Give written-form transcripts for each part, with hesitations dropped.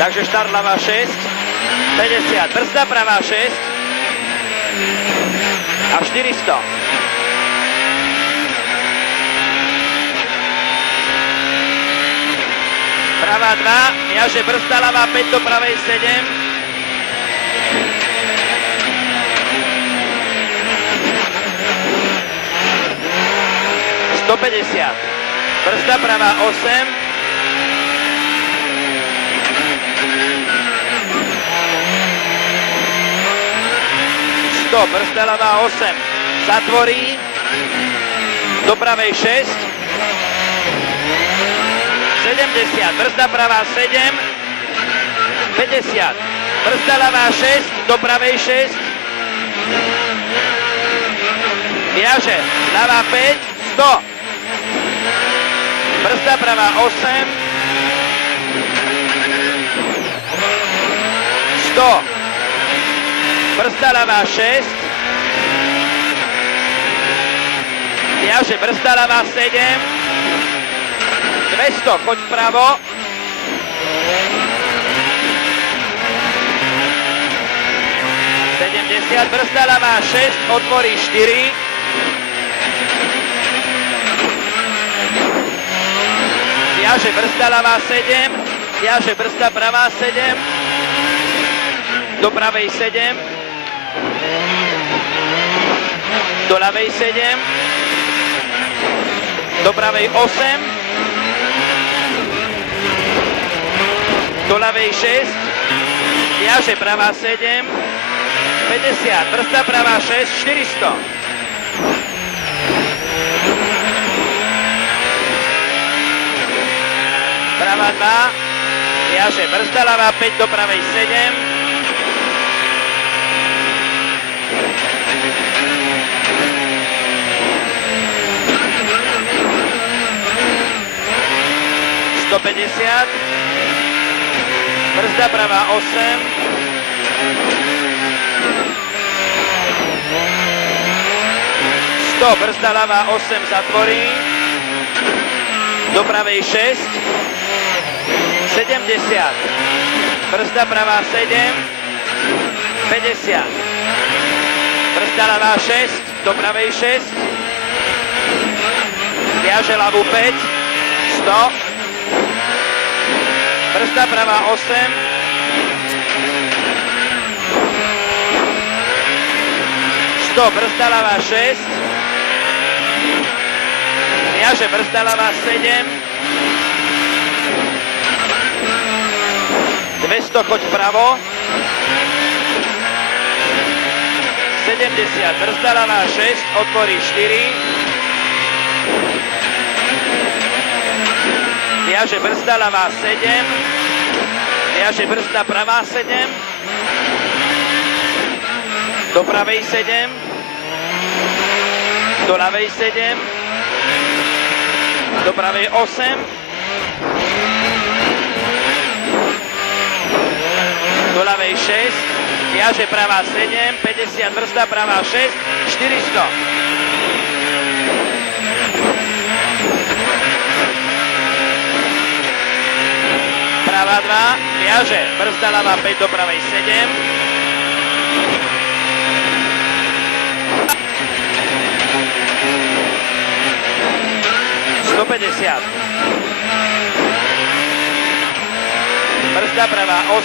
Takže štart ľavá 6, 50, brzda pravá 6 a 400. Pravá 2, jaže brzda ľavá 5 do pravej 7. 150. Brzda pravá 8. 100. Brzda ľavá 8. Zatvorí. Do pravej 6. 70. Brzda pravá 7. 50. Brzda ľavá 6. Do pravej 6. Viaže. Ľavá 5. 100. Brzda pravá 8. 100. Brzda ľavá 6. Viaže brzda ľavá 7. 200. Choď vpravo. 70. Brzda ľavá 6. Otvorí 4. Viaže brzda ľavá 7, viaže brzda pravá 7, do pravej 7, do ľavej 7, do pravej 8, do ľavej 6, viaže pravá 7, 50, brzda pravá 6, 400. Pravá 2, viaže brzda ľavá 5 do pravej 7. Brzda pravá 8. 100. Brzda ľavá 8 zatvorí. Do pravej 6. 70. Brzda pravá 7. 50. Brzda ľavá 6. Do pravej 6. Viaže ľavú 5. 100. Brzda pravá 8. 100. Brzda ľavá 6. Viaže brzda ľavá 7. 200, choď vpravo. 70, brzda ľavá 6, otvorí 4. Viaže brzda ľavá 7. Viaže brzda pravá 7. Do pravej 7. Do ľavej 7. Do pravej 8. Do ľavej 6, viaže pravá 7, 50, brzda pravá 6, 400. Pravá 2, viaže brzda ľavá 5 do pravej 7. 150. Brzda pravá 8.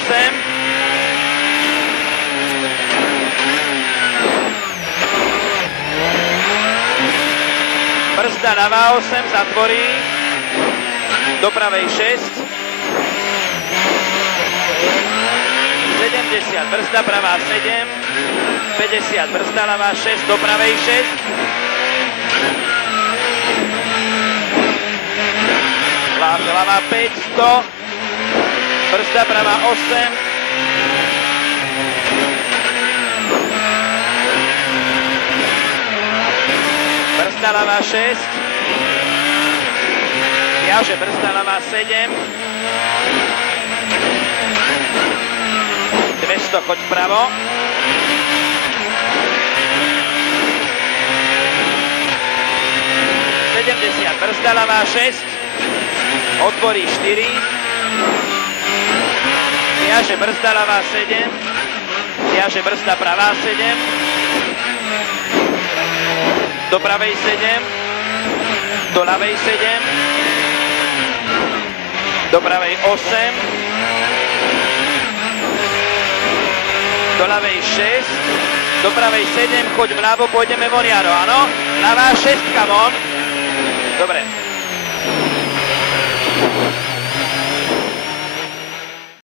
Brzda ľavá 8 zatvorí. Do pravej 6. 70. Brzda pravá 7. 50. Brzda ľavá 6. Do pravej 6. Ľavá 5. 100. Brzda pravá 8. Brzda ľavá 6. Viaže brzda ľavá 7. 200, choď vpravo. 70, brzda ľavá 6. Otvorí 4. Viaže brzda, ľavá 7. Viaže brzda, pravá 7. Do pravej 7. Do ľavej 7. Do pravej 8. Do ľavej 6. Do pravej 7. Choď vľavo, pôjdeme von, Jaro, áno? Ľavá 6 von. Dobre.